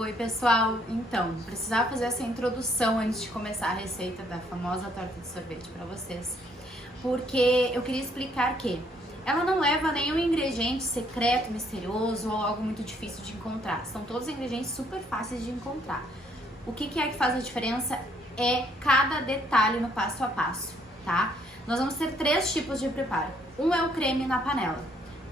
Oi pessoal, então, precisava fazer essa introdução antes de começar a receita da famosa torta de sorvete para vocês, porque eu queria explicar que ela não leva nenhum ingrediente secreto, misterioso ou algo muito difícil de encontrar. São todos ingredientes super fáceis de encontrar. O que é que faz a diferença é cada detalhe no passo a passo, tá? Nós vamos ter 3 tipos de preparo. Um é o creme na panela,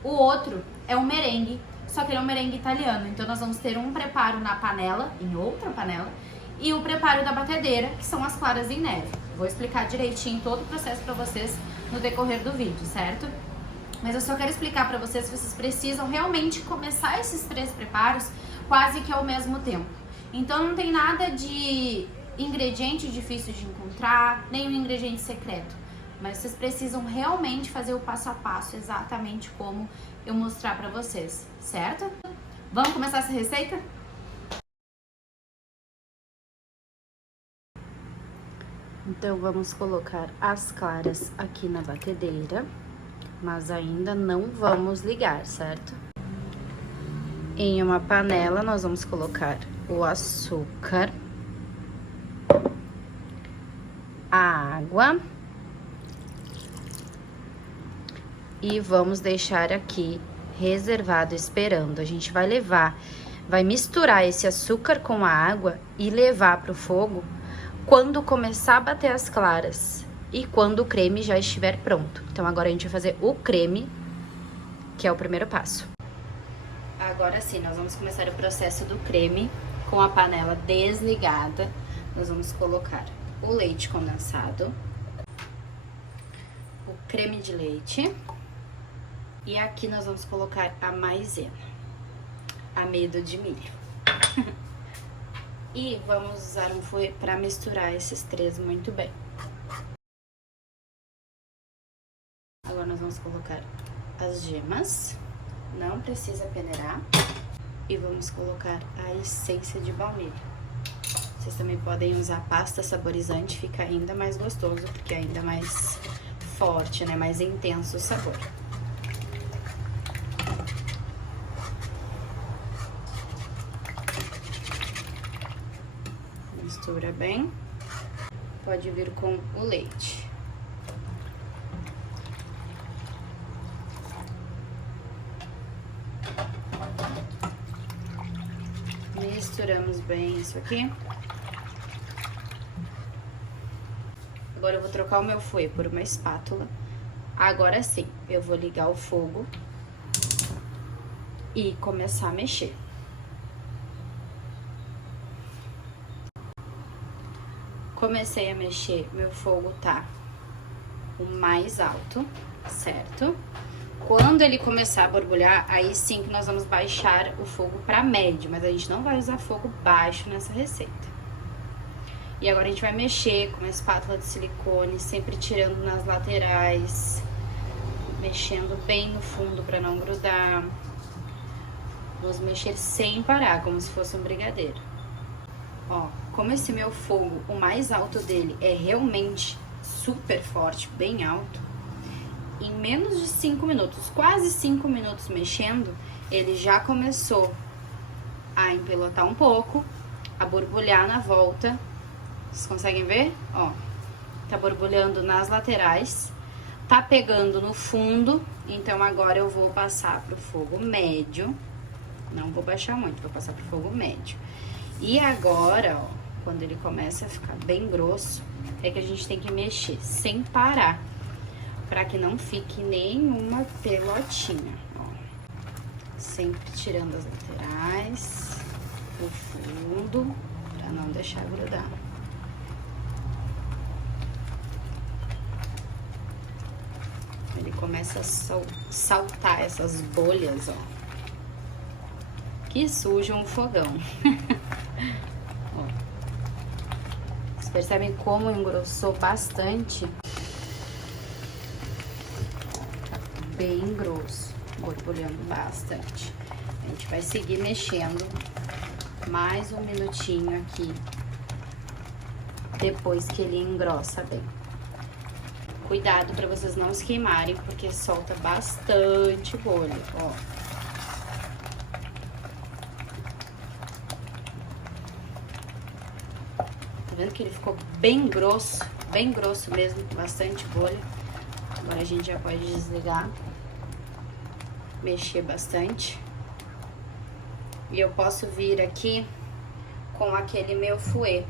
o outro é o merengue, só que ele é um merengue italiano. Então nós vamos ter um preparo na panela, em outra panela, e o preparo da batedeira, que são as claras em neve. Vou explicar direitinho todo o processo para vocês no decorrer do vídeo, certo? Mas eu só quero explicar para vocês que vocês precisam realmente começar esses 3 preparos quase que ao mesmo tempo. Então não tem nada de ingrediente difícil de encontrar, nem um ingrediente secreto. Mas vocês precisam realmente fazer o passo a passo exatamente como eu mostrar pra vocês, certo? Vamos começar essa receita? Então vamos colocar as claras aqui na batedeira, mas ainda não vamos ligar, certo? Em uma panela nós vamos colocar o açúcar, a água e vamos deixar aqui reservado esperando. A gente vai misturar esse açúcar com a água e levar para o fogo quando começar a bater as claras e quando o creme já estiver pronto. Então agora a gente vai fazer o creme, que é o primeiro passo. Agora sim, nós vamos começar o processo do creme com a panela desligada. Nós vamos colocar o leite condensado, o creme de leite. E aqui nós vamos colocar a maisena, amido de milho. E vamos usar um fouet para misturar esses 3 muito bem. Agora nós vamos colocar as gemas, não precisa peneirar. E vamos colocar a essência de baunilha. Vocês também podem usar pasta saborizante, fica ainda mais gostoso, porque é ainda mais forte, né? Mais intenso o sabor. Mistura bem. Pode vir com o leite. Misturamos bem isso aqui. Agora eu vou trocar o meu fouet por uma espátula. Agora sim, eu vou ligar o fogo e começar a mexer. Comecei a mexer, meu fogo tá o mais alto, certo? Quando ele começar a borbulhar, aí sim que nós vamos baixar o fogo para médio, mas a gente não vai usar fogo baixo nessa receita. E agora a gente vai mexer com uma espátula de silicone, sempre tirando nas laterais, mexendo bem no fundo para não grudar. Vamos mexer sem parar, como se fosse um brigadeiro. Ó, como esse meu fogo, o mais alto dele é realmente super forte, bem alto, em menos de 5 minutos, quase 5 minutos mexendo, ele já começou a empelotar um pouco, a borbulhar na volta. Vocês conseguem ver? Ó, tá borbulhando nas laterais, tá pegando no fundo, então agora eu vou passar pro fogo médio. Não vou baixar muito, vou passar pro fogo médio. E agora, ó, quando ele começa a ficar bem grosso, é que a gente tem que mexer sem parar, pra que não fique nenhuma pelotinha, ó. Sempre tirando as laterais, o fundo, pra não deixar grudar. Ele começa a saltar essas bolhas, ó, que sujam o fogão. Ó, vocês percebem como engrossou bastante? Bem grosso, borbulhando bastante. A gente vai seguir mexendo mais um minutinho aqui, depois que ele engrossa bem. Cuidado para vocês não se queimarem, porque solta bastante bolha, ó. vendo que ele ficou bem grosso mesmo, bastante bolha. Agora a gente já pode desligar, mexer bastante. E eu posso vir aqui com aquele meu fouet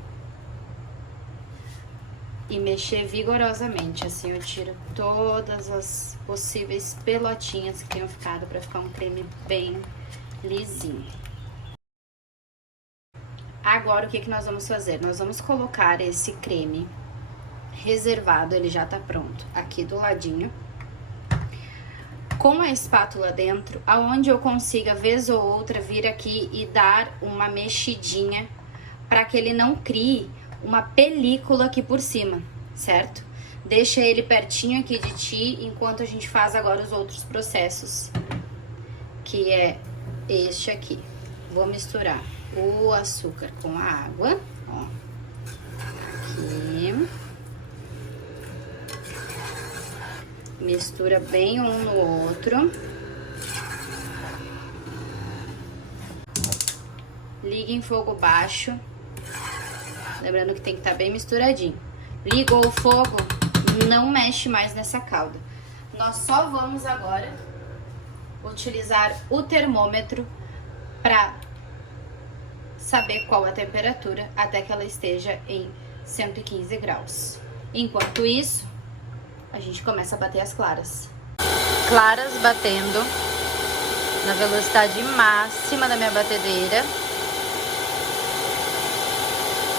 e mexer vigorosamente, assim eu tiro todas as possíveis pelotinhas que tenham ficado para ficar um creme bem lisinho. Agora o que que nós vamos fazer? Nós vamos colocar esse creme reservado, ele já tá pronto, aqui do ladinho, com a espátula dentro, aonde eu consiga, vez ou outra, vir aqui e dar uma mexidinha para que ele não crie uma película aqui por cima, certo? Deixa ele pertinho aqui de ti, enquanto a gente faz agora os outros processos, que é este aqui. Vou misturar o açúcar com a água, ó, aqui. Mistura bem um no outro. Liga em fogo baixo. Lembrando que tem que estar bem misturadinho. Ligou o fogo, não mexe mais nessa calda. Nós só vamos agora utilizar o termômetro para saber qual a temperatura até que ela esteja em 115 graus. Enquanto isso, a gente começa a bater as claras. Claras batendo na velocidade máxima da minha batedeira,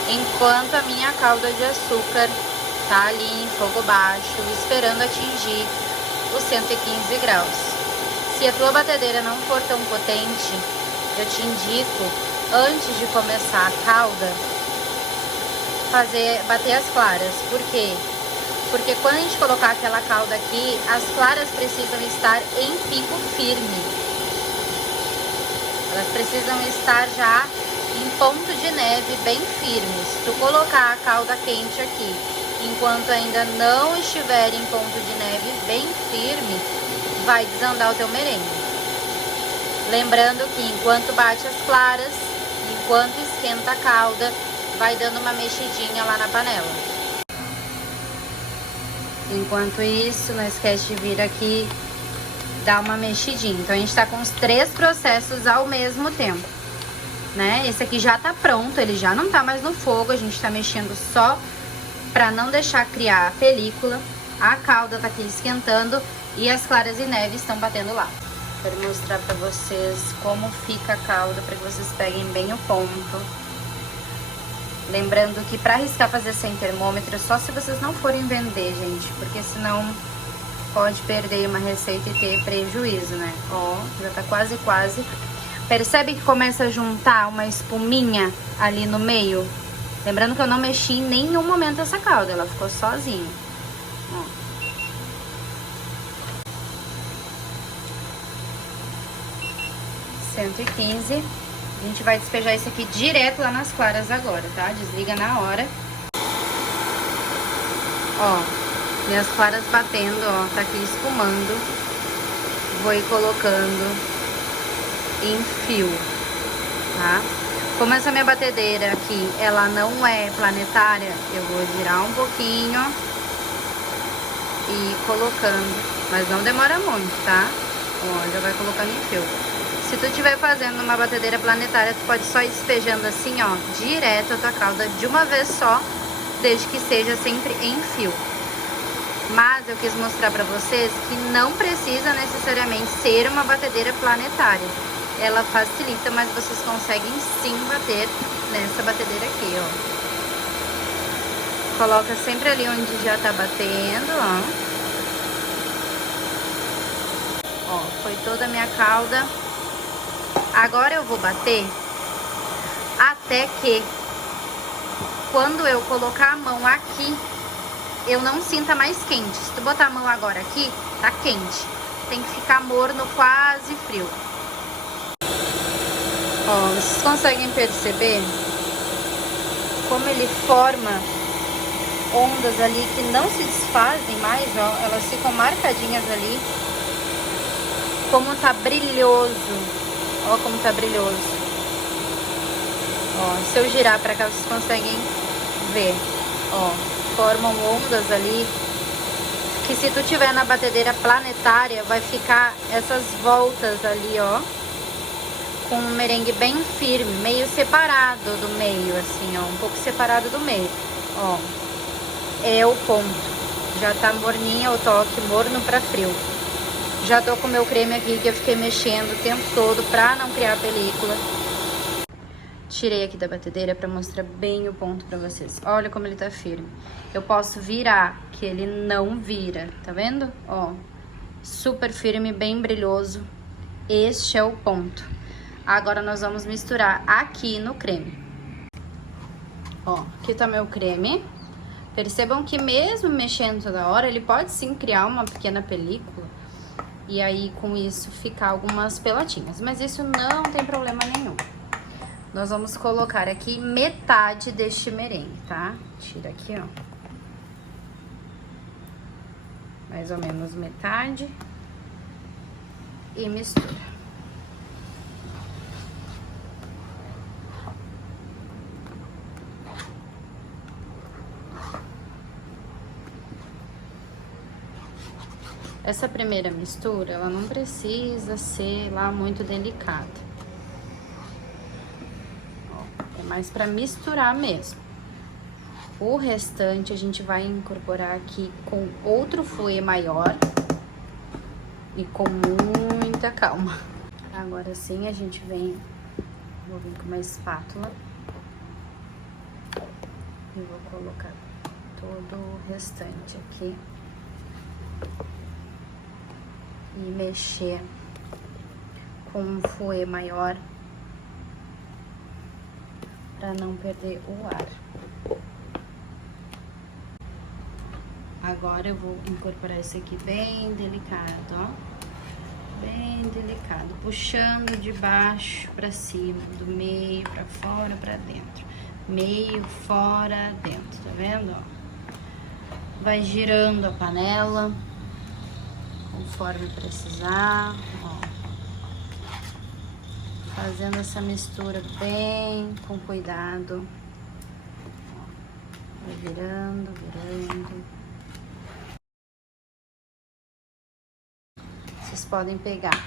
enquanto a minha calda de açúcar tá ali em fogo baixo, esperando atingir os 115 graus. Se a tua batedeira não for tão potente, eu te indico, antes de começar a calda, bater as claras. Por quê? Porque quando a gente colocar aquela calda aqui, as claras precisam estar em pico firme. Elas precisam estar já em ponto de neve bem firme. Se tu colocar a calda quente aqui, enquanto ainda não estiver em ponto de neve bem firme, vai desandar o teu merengue. Lembrando que enquanto bate as claras, enquanto esquenta a calda, vai dando uma mexidinha lá na panela. Enquanto isso, não esquece de vir aqui dar uma mexidinha. Então a gente tá com os 3 processos ao mesmo tempo, né? Esse aqui já tá pronto, ele já não tá mais no fogo, a gente tá mexendo só pra não deixar criar a película. A calda tá aqui esquentando e as claras em neve estão batendo lá. Quero mostrar pra vocês como fica a calda, pra que vocês peguem bem o ponto. Lembrando que pra arriscar fazer sem termômetro, só se vocês não forem vender, gente, porque senão pode perder uma receita e ter prejuízo, né? Ó, já tá quase. Percebe que começa a juntar uma espuminha ali no meio? Lembrando que eu não mexi em nenhum momento essa calda, ela ficou sozinha. Ó. 115. A gente vai despejar isso aqui direto lá nas claras agora, tá? Desliga na hora. Ó, minhas claras batendo, ó, tá aqui espumando. Vou ir colocando em fio, tá? Como essa minha batedeira aqui, ela não é planetária, eu vou girar um pouquinho e ir colocando. Mas não demora muito, tá? Ó, já vai colocando em fio. Se tu estiver fazendo uma batedeira planetária, tu pode só ir despejando assim, ó, direto a tua calda de uma vez só, desde que seja sempre em fio. Mas eu quis mostrar pra vocês que não precisa necessariamente ser uma batedeira planetária. Ela facilita, mas vocês conseguem sim bater nessa batedeira aqui, ó. Coloca sempre ali onde já tá batendo, ó. Ó, foi toda a minha calda. Agora eu vou bater até que, quando eu colocar a mão aqui, eu não sinta mais quente. Se tu botar a mão agora aqui, tá quente. Tem que ficar morno, quase frio. Ó, vocês conseguem perceber como ele forma ondas ali que não se desfazem mais, ó. Elas ficam marcadinhas ali. Como tá brilhoso. Ó como tá brilhoso. Ó, se eu girar pra cá, vocês conseguem ver, ó, formam ondas ali, que se tu tiver na batedeira planetária, vai ficar essas voltas ali, ó, com um merengue bem firme, meio separado do meio, assim, ó, um pouco separado do meio, ó, é o ponto. Já tá morninha o toque, morno pra frio. Já tô com o meu creme aqui, que eu fiquei mexendo o tempo todo pra não criar película. Tirei aqui da batedeira pra mostrar bem o ponto pra vocês. Olha como ele tá firme. Eu posso virar, que ele não vira, tá vendo? Ó, super firme, bem brilhoso. Este é o ponto. Agora nós vamos misturar aqui no creme. Ó, aqui tá meu creme. Percebam que mesmo mexendo toda hora, ele pode sim criar uma pequena película. E aí, com isso, ficar algumas pelotinhas. Mas isso não tem problema nenhum. Nós vamos colocar aqui metade deste merengue, tá? Tira aqui, ó. Mais ou menos metade. E mistura. Essa primeira mistura, ela não precisa ser lá muito delicada. É mais pra misturar mesmo. O restante a gente vai incorporar aqui com outro fouet maior e com muita calma. Agora sim a gente vou vir com uma espátula e vou colocar todo o restante aqui. E mexer com um fouet maior para não perder o ar. Agora eu vou incorporar isso aqui bem delicado, ó. Bem delicado, puxando de baixo para cima, do meio para fora, para dentro. Meio, fora, dentro, tá vendo? Ó. Vai girando a panela conforme precisar, ó. Fazendo essa mistura bem com cuidado. Ó. Vai virando, virando. Vocês podem pegar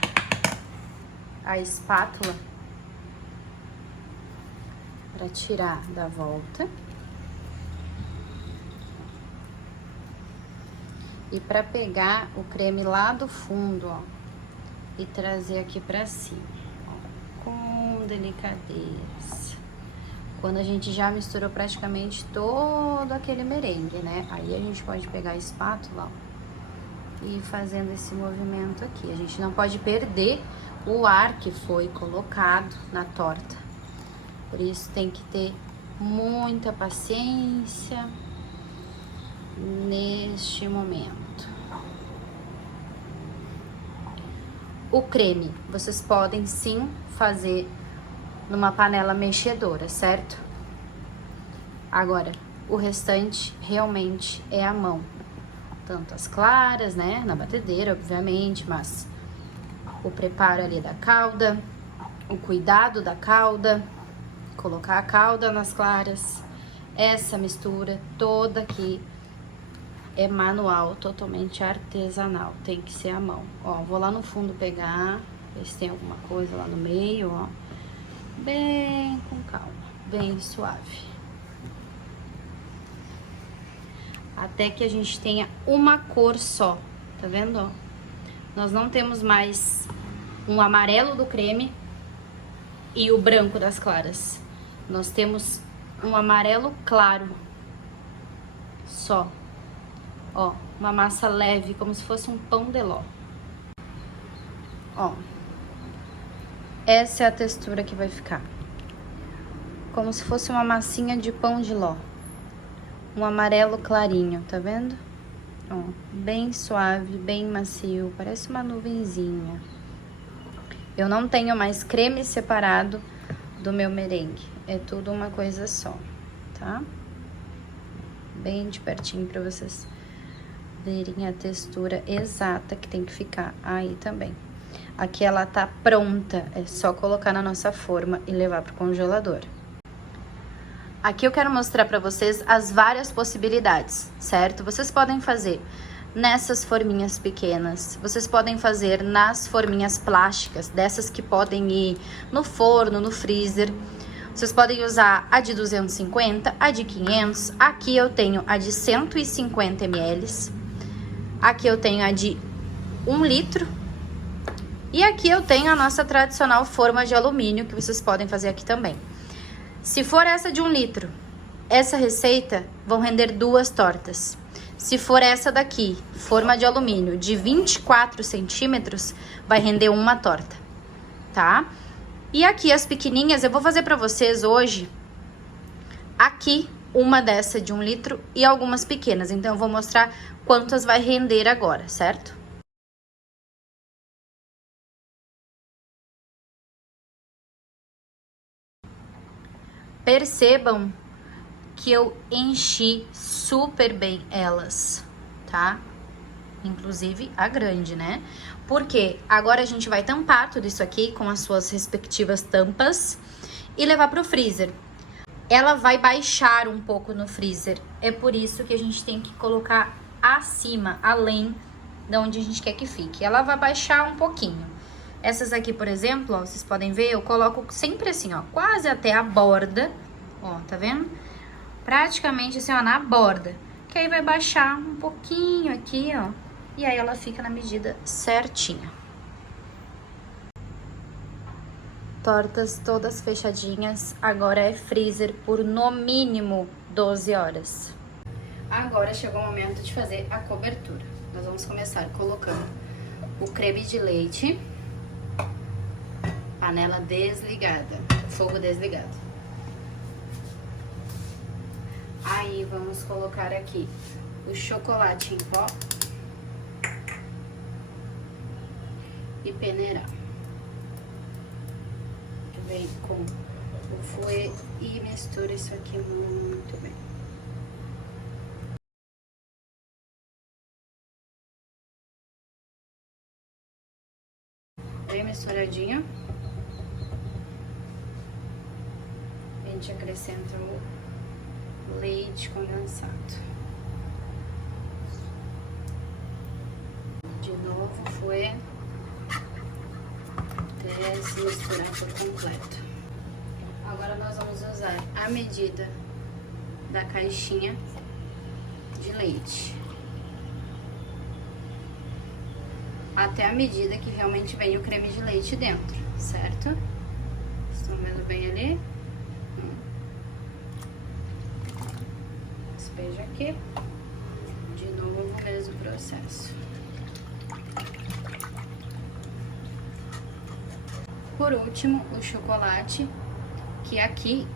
a espátula para tirar da volta. E para pegar o creme lá do fundo, ó, e trazer aqui pra cima, ó, com delicadeza. Quando a gente já misturou praticamente todo aquele merengue, né? Aí a gente pode pegar a espátula, ó, e ir fazendo esse movimento aqui. A gente não pode perder o ar que foi colocado na torta. Por isso tem que ter muita paciência neste momento. O creme, vocês podem sim fazer numa panela mexedora, certo? Agora, o restante realmente é a mão. Tanto as claras, né, na batedeira, obviamente, mas o preparo ali da calda, o cuidado da calda, colocar a calda nas claras, essa mistura toda aqui é manual, totalmente artesanal, tem que ser à mão. Ó, vou lá no fundo pegar, ver se tem alguma coisa lá no meio, ó. Bem com calma, bem suave. Até que a gente tenha uma cor só, tá vendo, ó? Nós não temos mais um amarelo do creme e o branco das claras. Nós temos um amarelo claro só. Ó, uma massa leve, como se fosse um pão de ló. Ó, essa é a textura que vai ficar. Como se fosse uma massinha de pão de ló. Um amarelo clarinho, tá vendo? Ó, bem suave, bem macio, parece uma nuvenzinha. Eu não tenho mais creme separado do meu merengue. É tudo uma coisa só, tá? Bem de pertinho pra vocês verem a textura exata que tem que ficar aí também. Aqui ela tá pronta, é só colocar na nossa forma e levar pro congelador. Aqui eu quero mostrar para vocês as várias possibilidades, certo? Vocês podem fazer nessas forminhas pequenas, vocês podem fazer nas forminhas plásticas, dessas que podem ir no forno, no freezer. Vocês podem usar a de 250, a de 500, aqui eu tenho a de 150 ml, aqui eu tenho a de 1 litro, e aqui eu tenho a nossa tradicional forma de alumínio, que vocês podem fazer aqui também. Se for essa de 1 litro, essa receita vão render 2 tortas. Se for essa daqui, forma de alumínio de 24 centímetros, vai render 1 torta, tá? E aqui as pequenininhas, eu vou fazer pra vocês hoje, aqui, uma dessa de 1 litro e algumas pequenas. Então, eu vou mostrar quantas vai render agora, certo? Percebam que eu enchi super bem elas, tá? Inclusive a grande, né? Porque agora a gente vai tampar tudo isso aqui com as suas respectivas tampas e levar pro freezer. Ela vai baixar um pouco no freezer, é por isso que a gente tem que colocar acima, além de onde a gente quer que fique. Ela vai baixar um pouquinho. Essas aqui, por exemplo, ó, vocês podem ver, eu coloco sempre assim, ó, quase até a borda, ó, tá vendo? Praticamente assim, ó, na borda, que aí vai baixar um pouquinho aqui, ó, e aí ela fica na medida certinha. Tortas todas fechadinhas, agora é freezer por no mínimo 12 horas. Agora chegou o momento de fazer a cobertura. Nós vamos começar colocando o creme de leite, panela desligada, fogo desligado. Aí vamos colocar aqui o chocolate em pó e peneirar. Vem com o fouet e mistura isso aqui muito bem. Bem misturadinho. A gente acrescenta o leite condensado. De novo, fouet. Até se misturar por completo. Agora nós vamos usar a medida da caixinha de leite. Até a medida que realmente vem o creme de leite dentro, certo? Estão vendo bem ali? Despeja aqui. De novo o mesmo processo. Por último, o chocolate, que aqui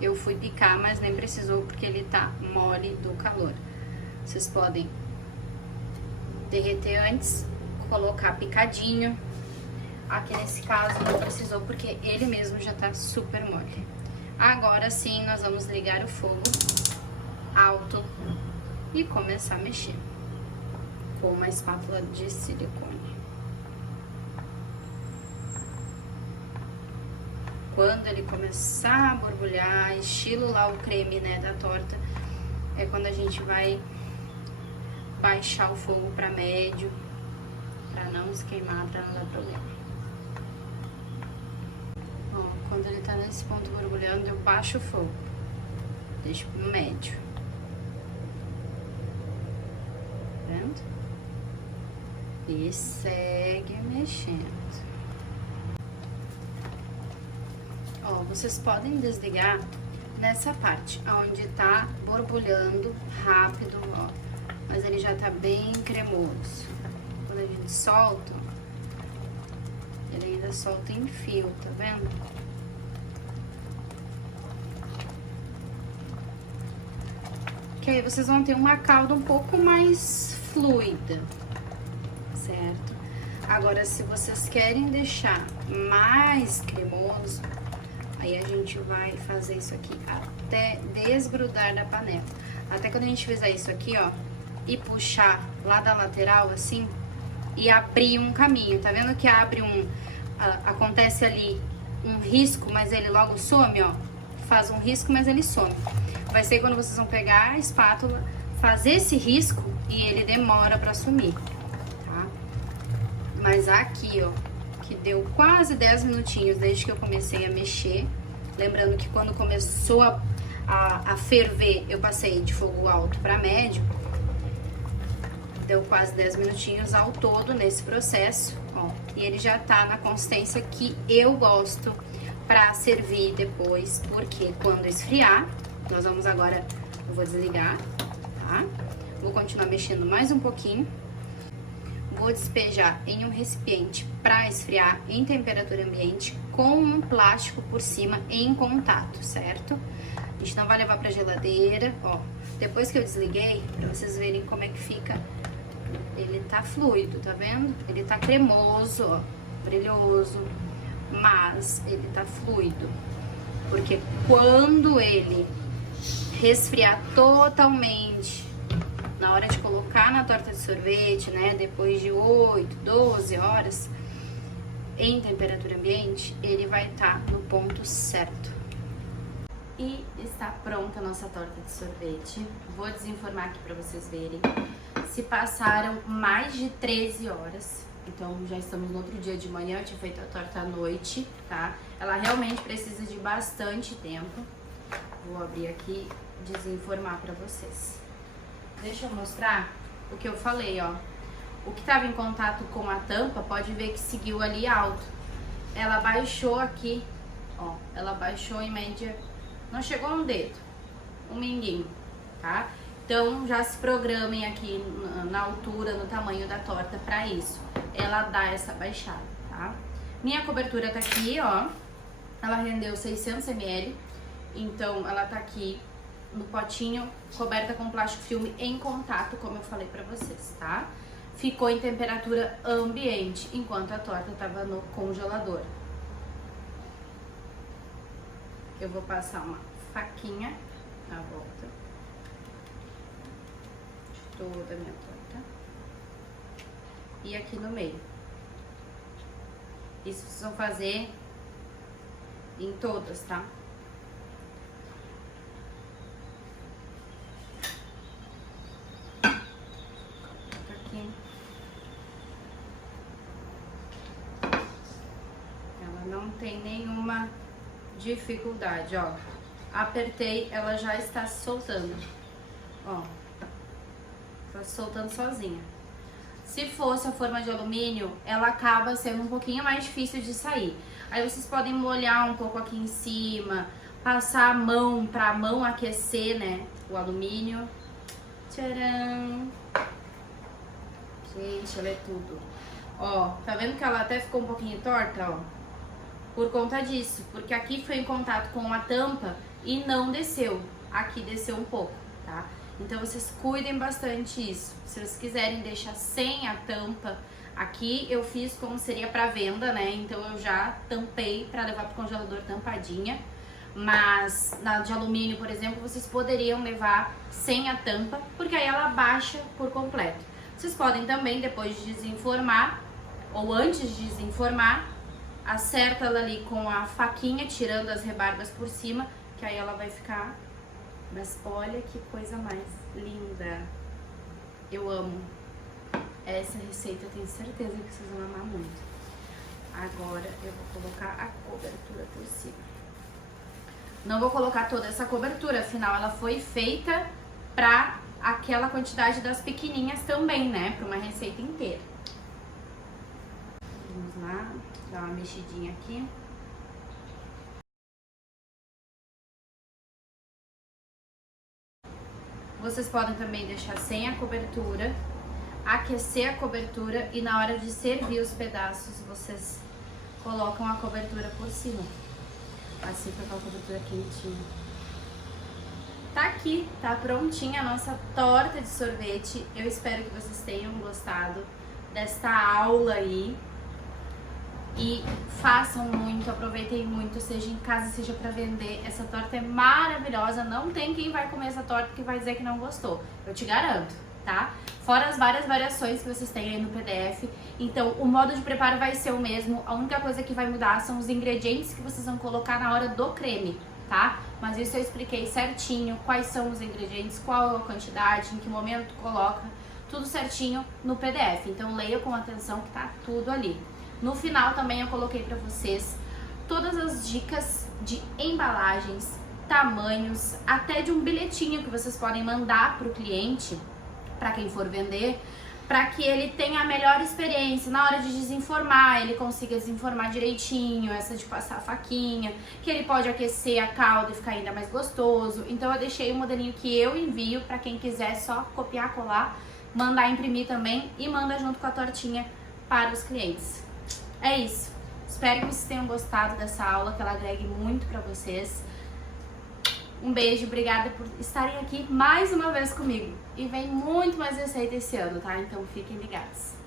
eu fui picar, mas nem precisou porque ele tá mole do calor. Vocês podem derreter antes, colocar picadinho. Aqui nesse caso não precisou porque ele mesmo já tá super mole. Agora sim, nós vamos ligar o fogo alto e começar a mexer com uma espátula de silicone. Quando ele começar a borbulhar, estilo lá o creme, né, da torta, é quando a gente vai baixar o fogo para médio, para não se queimar, para não dar problema. Ó, quando ele tá nesse ponto borbulhando, eu baixo o fogo, deixo no médio. Tá vendo? E segue mexendo. Ó, vocês podem desligar nessa parte, onde tá borbulhando rápido, ó. Mas ele já tá bem cremoso. Quando a gente solta, ele ainda solta em fio, tá vendo? Que aí vocês vão ter uma calda um pouco mais fluida, certo? Agora, se vocês querem deixar mais cremoso, aí a gente vai fazer isso aqui até desgrudar da panela. Até quando a gente fizer isso aqui, ó, e puxar lá da lateral, assim, e abrir um caminho. Tá vendo que abre acontece ali um risco, mas ele logo some, ó. faz um risco, mas ele some. Vai ser quando vocês vão pegar a espátula, fazer esse risco e ele demora pra sumir, tá? Mas aqui, ó, que deu quase 10 minutinhos desde que eu comecei a mexer. Lembrando que quando começou a ferver, eu passei de fogo alto pra médio. Deu quase 10 minutinhos ao todo nesse processo, ó. E ele já tá na consistência que eu gosto pra servir depois, porque quando esfriar, nós vamos agora, eu vou desligar, tá? Vou continuar mexendo mais um pouquinho. Vou despejar em um recipiente para esfriar em temperatura ambiente com um plástico por cima em contato, certo? A gente não vai levar para geladeira, ó. Depois que eu desliguei, para vocês verem como é que fica, ele tá fluido, tá vendo? Ele tá cremoso, ó, brilhoso, mas ele tá fluido. Porque quando ele resfriar totalmente, na hora de colocar na torta de sorvete, né, depois de 8, 12 horas, em temperatura ambiente, ele vai estar no ponto certo. E está pronta a nossa torta de sorvete. Vou desenformar aqui para vocês verem. Se passaram mais de 13 horas, então já estamos no outro dia de manhã, eu tinha feito a torta à noite, tá? Ela realmente precisa de bastante tempo. Vou abrir aqui e desenformar para vocês. Deixa eu mostrar o que eu falei, ó. O que estava em contato com a tampa, pode ver que seguiu ali alto. Ela baixou aqui, ó. Ela baixou em média, não chegou a um dedo, um minguinho, tá? Então já se programem aqui na altura, no tamanho da torta pra isso. Ela dá essa baixada, tá? Minha cobertura tá aqui, ó. Ela rendeu 600 ml, então ela tá aqui no potinho, coberta com plástico filme em contato, como eu falei pra vocês, tá? Ficou em temperatura ambiente, enquanto a torta tava no congelador. Eu vou passar uma faquinha na volta de toda a minha torta. E aqui no meio. Isso vocês vão fazer em todas, tá? Ela não tem nenhuma dificuldade, ó. Apertei, ela já está se soltando. Ó. Tá se soltando sozinha. Se fosse a forma de alumínio, ela acaba sendo um pouquinho mais difícil de sair. Aí vocês podem molhar um pouco aqui em cima, passar a mão pra mão aquecer, né? O alumínio. Tcharam! Gente, ela é tudo. Ó, tá vendo que ela até ficou um pouquinho torta, ó? Por conta disso, porque aqui foi em contato com a tampa e não desceu. Aqui desceu um pouco, tá? Então vocês cuidem bastante isso. Se vocês quiserem deixar sem a tampa, aqui eu fiz como seria pra venda, né? Então eu já tampei pra levar pro congelador tampadinha. Mas na de alumínio, por exemplo, vocês poderiam levar sem a tampa, porque aí ela baixa por completo. Vocês podem também, depois de desenformar, ou antes de desenformar, acerta ela ali com a faquinha, tirando as rebarbas por cima, que aí ela vai ficar... Mas olha que coisa mais linda. Eu amo. Essa receita eu tenho certeza que vocês vão amar muito. Agora eu vou colocar a cobertura por cima. Não vou colocar toda essa cobertura, afinal ela foi feita pra aquela quantidade das pequenininhas também, né? Pra uma receita inteira. Vamos lá, dar uma mexidinha aqui. Vocês podem também deixar sem a cobertura, aquecer a cobertura e na hora de servir os pedaços, vocês colocam a cobertura por cima. Assim fica a cobertura quentinha. Tá aqui, tá prontinha a nossa torta de sorvete. Eu espero que vocês tenham gostado desta aula aí. E façam muito, aproveitem muito, seja em casa, seja pra vender. Essa torta é maravilhosa, não tem quem vai comer essa torta que vai dizer que não gostou. Eu te garanto, tá? Fora as várias variações que vocês têm aí no PDF. Então, o modo de preparo vai ser o mesmo. A única coisa que vai mudar são os ingredientes que vocês vão colocar na hora do creme, tá? Mas isso eu expliquei certinho, quais são os ingredientes, qual a quantidade, em que momento tu coloca, tudo certinho no PDF. Então leia com atenção que tá tudo ali. No final também eu coloquei pra vocês todas as dicas de embalagens, tamanhos, até de um bilhetinho que vocês podem mandar pro cliente, para quem for vender, para que ele tenha a melhor experiência na hora de desenformar, ele consiga desenformar direitinho, essa de passar a faquinha, que ele pode aquecer a calda e ficar ainda mais gostoso. Então eu deixei o modelinho que eu envio para quem quiser só copiar, colar, mandar imprimir também e manda junto com a tortinha para os clientes. É isso. Espero que vocês tenham gostado dessa aula, que ela agregue muito para vocês. Um beijo, obrigada por estarem aqui mais uma vez comigo. E vem muito mais receita esse ano, tá? Então fiquem ligados.